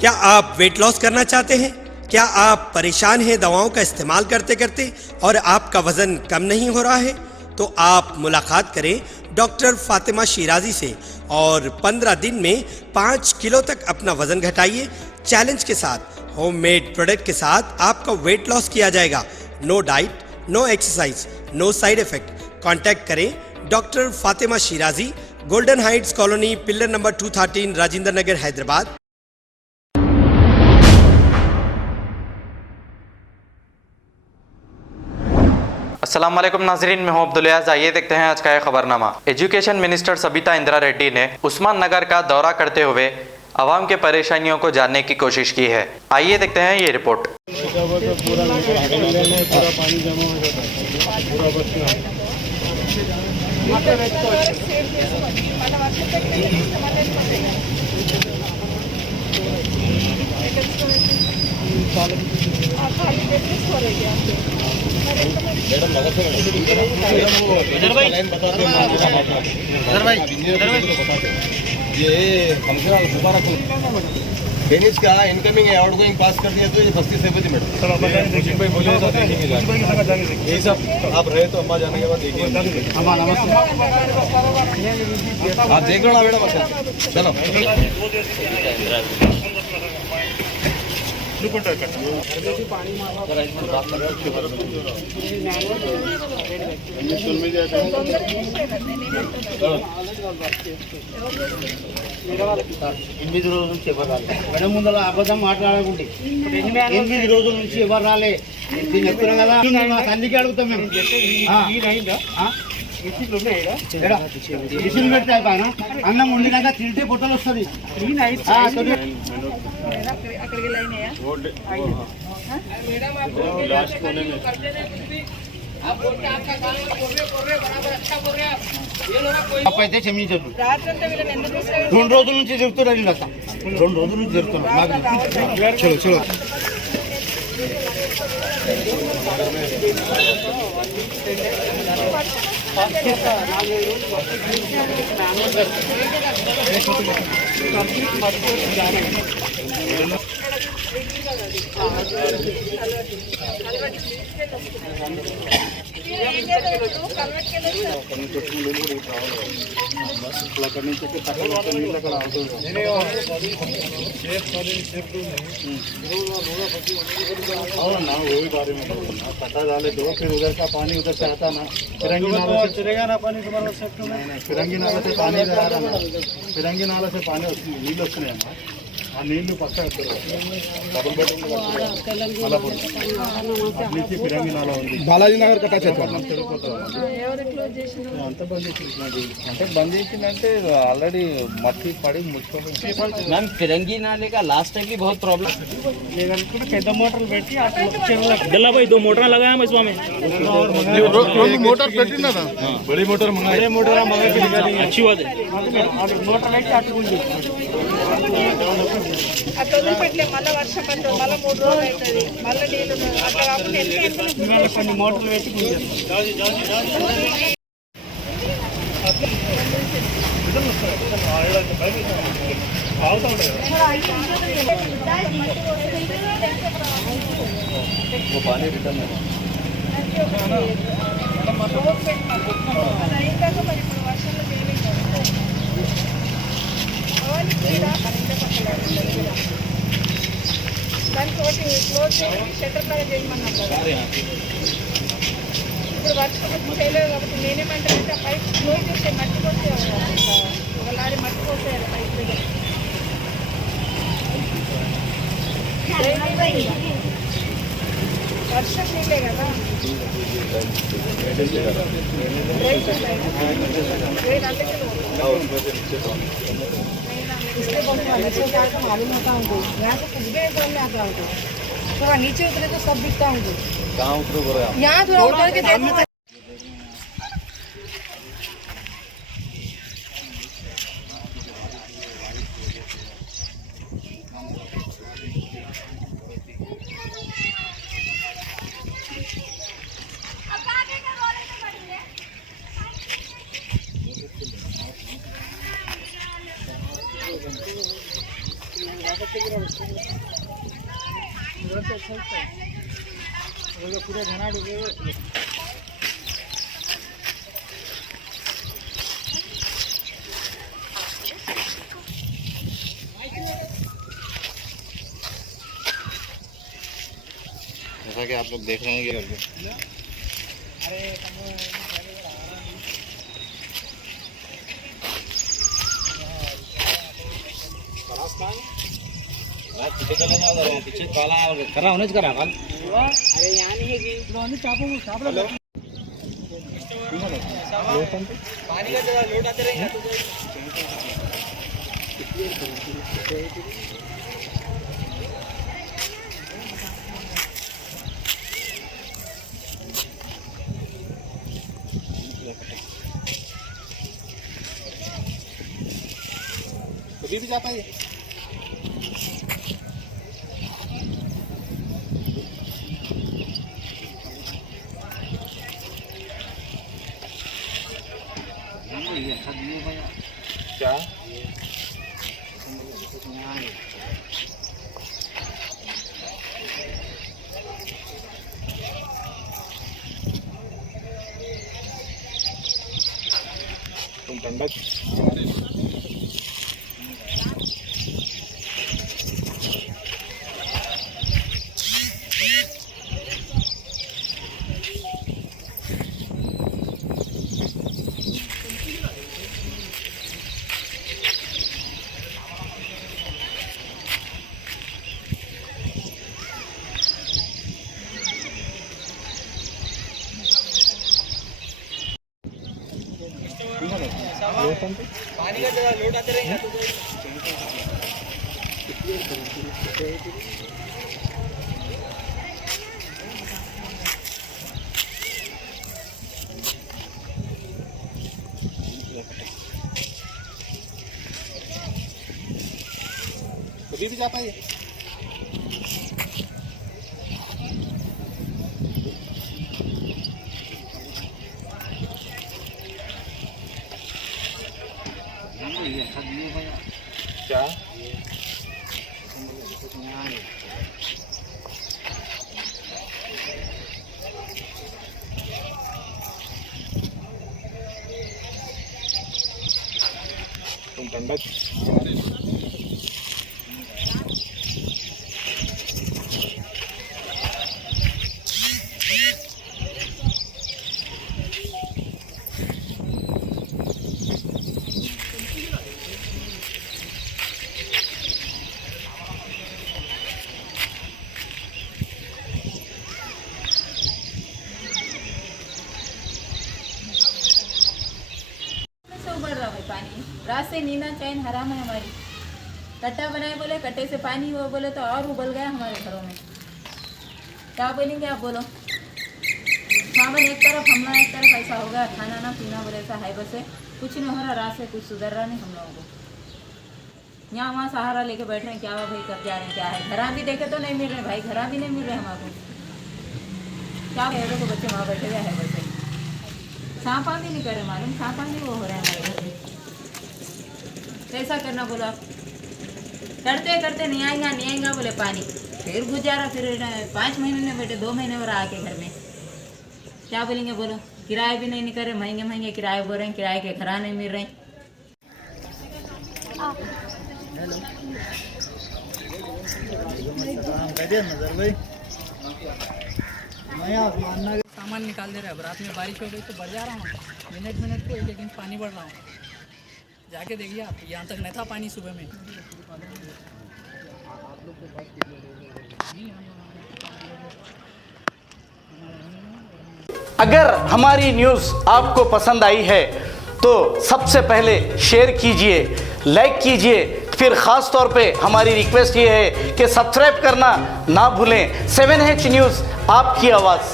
क्या आप weight loss करना चाहते हैं? क्या आप परेशान हैं दवाओं का इस्तेमाल करते करते और आपका वजन कम नहीं हो रहा है? तो आप मुलाकात करें डॉक्टर फातिमा शिराजी से और 15 दिन में 5 किलो तक अपना वजन घटाइए। चैलेंज के साथ, होममेड प्रोडक्ट के साथ आपका वेट लॉस किया जाएगा। No diet, no exercise, no side effect. Contact करें doctor Fatima Shirazi, golden heights colony, pillar number 213, Rajendra Nagar, Hyderabad. अस्सलाम वालेकुम नाजरीन, मैं हूं अब्दुल अयाज। आइए देखते हैं आज का यह खबरनामा। एजुकेशन मिनिस्टर सबिता इंदिरा रेड्डी ने उस्मान नगर का दौरा करते हुए आवाम के परेशानियों को जानने की कोशिश की है। आइए देखते हैं ये रिपोर्ट। ये फंक्शन दोबारा डेनिस का इनकमिंग है, आउटगोइंग पास कर दिया तो ये फस्ती से बची मैडम। भाई बोलिए तो यही सब आप रहे तो अम्मा जाने के बाद देखिए। आप देख लो ना मैडम। अच्छा चलो ఎనిమిది రోజుల నుంచి ఎవరు రాలే మేడం. ముందర అబద్ధం మాట్లాడకుంటే 8 రోజుల నుంచి ఎవరు రాలే. నేను చెప్తున్నాం కదా, మా తల్లికి అడుగుతాం మేము. మిషన్ పెడితే అయిపోయినా అన్నం వండినాక తింటే పొట్టలు వస్తుంది. అయితే క్షమించద్దు. 2 రోజుల నుంచి తిరుగుతున్నాడు అక్క, 2 రోజుల నుంచి తిరుగుతున్నాడు. చలో చలో ना वही बारे में पता डाले दो, फिर उधर का पानी उधर से आता ना, फिरंगी नाला से चलेगा ना पानी तुम्हारा सेक्टर में। नहीं, फिरंगी नाला से पानी जा रहा ना, फिरंगी नाला से पानी नीళ్ళు వస్తున్నాయి అమ్మా. ఆ నీళ్లు పక్కన డబుల్ బెడ్రూమ్ నుంచి ఫిరంగి నాలా ఉంది. బాలాజీ నగర్ కట్టా అంత బంద్ చేసింది అంటే బంద్ చేసిందంటే ఆల్రెడీ మట్టి పడి ముచ్చుకోవాలి. मैम फिरंगी नाले का लास्ट टाइम भी बहुत प्रॉब्लम పెద్ద మోటార్లు పెట్టి गला भाई 2 मोटर लगाया हम इसमें मोटर పెట్టినా बड़ी मोटर मंगाई, मोटर अच्छी बात है। మోటార్ పెట్టి అట్టుకుంది. అట్లా వదిలిపెట్టలే, మళ్ళీ వర్షం పడుతుంది, మళ్ళీ 3 రోజులు అవుతుంది, మళ్ళీ నీళ్ళు అట్లా కాకుండా కొన్ని మోటార్లు పెట్టి वो पानी रिटर्न है। మరి ఇప్పుడు వర్షంలో చేయలేదు దానికి ఒకటి క్లోజ్ చేసి షట్టర్ లాగా చేయమన్నాం కదా. ఇప్పుడు వర్షం వచ్చి చేయలేదు కాబట్టి నేనేమంటానంటే ఆ పైప్ క్లోజ్ చేస్తే మట్టి పోతే ఒక లారీ మట్టి పోసేయాలి పైప్ దగ్గర. వర్షం నీళ్ళే కదా, इसलिए बहुत नीचे उतार कर मालूम होता हमको, यहाँ से कुछ भी समझ में आता हमको. थोड़ा नीचे उतरे तो सब दिखता हमको. कहाँ उतरो बोले आप? यहाँ थोड़ा उतर के देखो. पूरे घना डूबे। जैसा कि आप लोग देख रहे हैं कि पीछे काला करा होनेच करा काल अरे यहाँ नहीं है जी चापो पानी का जगह लोट आते रहेंगे कभी भी जा पाए। क्या तुम ठंडक पानी का जगह लोट आते रहेंगे कभी भी जा पाए। क्या तुम ठंडक पानी रात से नींद चैन हराम है हमारी। कट्टा बनाए बोले कट्टे से पानी वो बोले तो और उबल गया हमारे घरों में। क्या बोलेंगे आप बोलो। सामान एक तरफ हमला एक तरफ ऐसा होगा खाना ना पीना बोले ऐसा है बस कुछ नहीं हो रहा। रात से कुछ सुधर रहा नहीं हम लोगों को। यहाँ वहाँ सहारा लेके बैठ रहे हैं क्या भाई कब जा रहे हैं क्या है। घरा भी देखे तो नहीं मिल रहे भाई घरा भी नहीं मिल रहे हमारे क्या कह रहे तो बच्चे वहाँ बैठे हुए है बस सांपा भी नहीं करे मालूम सांपा भी वो हो रहा है हमारे घर में। कैसा करना बोला करते करते नहीं आएगा बोले पानी फिर गुजारा फिर 5 महीने में बैठे 2 महीने और आके घर में क्या बोलेंगे बोलो। किराए भी नहीं करे महंगे महंगे किराए बोल रहे हैं किराए के घर नहीं मिल रहे। सामान निकाल दे रहा है। रात में बारिश हो गई तो बढ़ जा रहा हूँ मिनट को लेकिन पानी बढ़ रहा हूँ। जाके देखिए आप यहाँ तक नहीं था पानी सुबह में। अगर हमारी न्यूज़ आपको पसंद आई है तो सबसे पहले शेयर कीजिए, लाइक कीजिए, फिर ख़ास तौर पे हमारी रिक्वेस्ट ये है कि सब्सक्राइब करना ना भूलें। 7H न्यूज़ आपकी आवाज़।